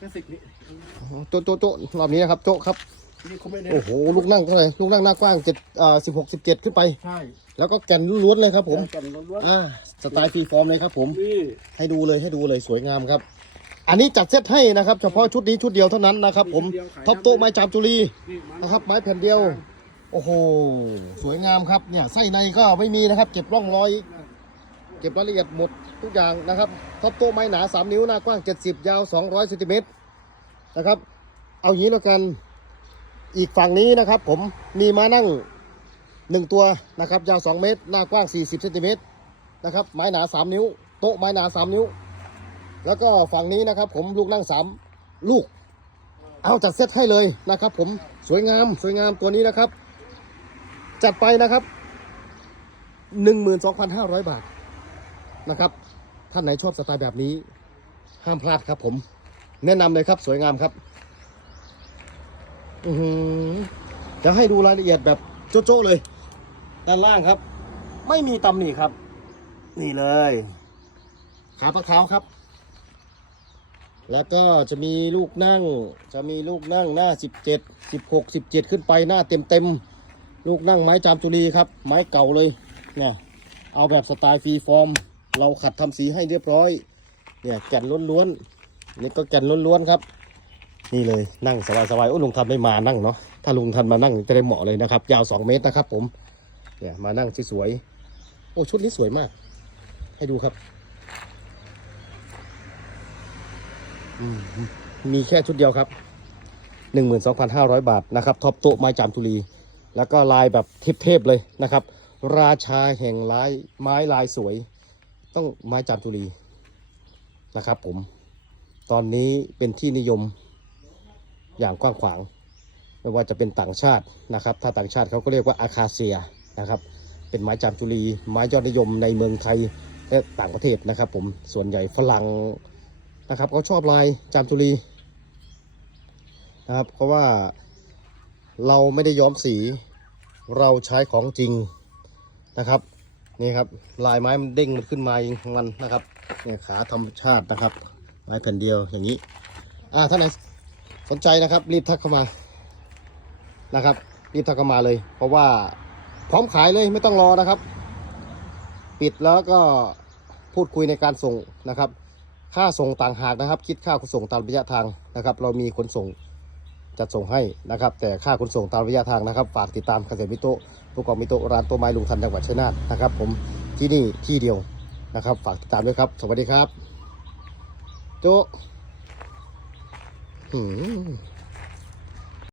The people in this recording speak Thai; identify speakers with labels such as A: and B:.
A: คลาสสิกนี่
B: โจ๊ะโจ๊ะโจ๊ะรอบนี้นะครับโจ๊ะครับ
A: นี่เขาไม่ได้
B: โอ้โหลูกนั่งเท่าไหร่ลูกนั่งหน้ากว้างเจ็ดอ่าสิบหกสิบเจ็ดขึ้นไป
A: ใช่
B: แล้วก็แก่นล้วนๆเลยครับ ผม
A: กันล้วน
B: อ่าสไตล์ฟรีฟอร์มเลยครับ ผม
A: ๆนี่
B: ให้ดูเลยให้ดูเลยสวยงามครับ อันนี้จัดเซตให้นะครับเฉพาะชุดนี้ชุดเดียวเท่านั้นนะครับ ผมท็อปโต๊ะไม้จามจุลี
A: นี่มัน
B: นะครับไม้แผ่นเดียว โอ้โหสวยงามครับเนี่ยไส้ในก็ไม่มีนะครับ เก็บร่องรอย เก็บรายละเอียดหมดทุกอย่างนะครับท็อปโต๊ะไม้หนา 3 นิ้วหน้ากว้าง 70 ยาว 200เซนติเมตรนะครับ เอาอย่างนี้แล้วกันอีกฝั่งนี้นะครับ ผมมีม้านั่ง 1 ตัวนะครับ ยาว 2 เมตร หน้ากว้าง 40เซนติเมตรนะครับ ไม้หนา 3 นิ้ว โต๊ะไม้หนา 3 นิ้ว แล้วก็ฝั่งนี้นะครับ ผมลูกนั่ง 3 ลูก เอาจัดเซตให้เลยนะครับ ผมสวยงามสวยงามตัวนี้นะครับ จัดไปนะครับ 12,500 บาท นะครับ ท่านไหนชอบสไตล์แบบนี้ ห้ามพลาดครับผม แนะนำเลยครับสวยงามครับ อือหือจะให้ดูรายละเอียดแบบโจ๊ะๆเลย ด้านล่างครับ ไม่มีตำหนิครับ นี่เลย ขาปลาเท้าครับ แล้วก็จะมีลูกนั่ง จะมีลูกนั่งหน้า 17 16 17 ขึ้นไปหน้าเต็มเต็มลูกนั่งไม้จามจุลีครับ ไม้เก่าเลยเนี่ยเอาแบบสไตล์ฟรีฟอร์ม เราขัดทำสีให้เรียบร้อย เนี่ยแก่นล้วนๆนี่ก็แก่นล้วนๆครับ นี่เลยนั่งสบายๆโอ้ลุงทันไม่มานั่งเนาะถ้าลุงทันมานั่งจะได้เหมาะเลยนะครับ ยาว 2 เมตรนะครับ ผมเนี่ยมานั่งสวยๆโอ้ชุดนี้สวยมาก ให้ดูครับมมีแค่ชุดเดียวครับ 12,500 บาทนะครับท็อปโต๊ะไม้จามทุรี แล้วก็ลายแบบเทพๆเลยนะครับ ราชาแห่งลายไม้ลายสวย ต้องไม้จามทุรีนะครับผม ตอนนี้เป็นที่นิยมอย่างกว้างขวาง ไม่ว่าจะเป็นต่างชาตินะครับ ถ้าต่างชาติเขาก็เรียกว่าอาคาเซียนะครับ เป็นไม้จามจุรีไม้ยอดนิยมในเมืองไทยและต่างประเทศนะครับ ผม ส่วนใหญ่ฝรั่งนะครับเขาชอบลายจามจุรีนะครับเพราะว่าเราไม่ได้ย้อมสีเราใช้ของจริงนะครับ นี่ครับลายไม้มันเด้งมันขึ้นมาเองของมันนะครับเนี่ยขาธรรมชาตินะครับ ไม้แผ่นเดียวอย่างนี้อ่าท่านไหนสนใจนะครับ รีบทักเข้ามานะครับ รีบทักเข้ามาเลย เพราะว่าพร้อมขายเลยไม่ต้องรอนะครับ ปิดแล้วก็พูดคุยในการส่งนะครับ ค่าส่งต่างหากนะครับ คิดค่าขนส่งตามระยะทางนะครับ เรามีขนส่ง จัดส่งให้นะครับ แต่ค่าขนส่งตามระยะทางนะครับ ฝากติดตามเกษตรมิโตะผู้กองมิโตะร้านโตไม้ลุงทันจังหวัดชัยนาทนะครับ ผมที่นี่ที่เดียวนะครับ ฝากติดตามด้วยครับ สวัสดีครับ โจ หืม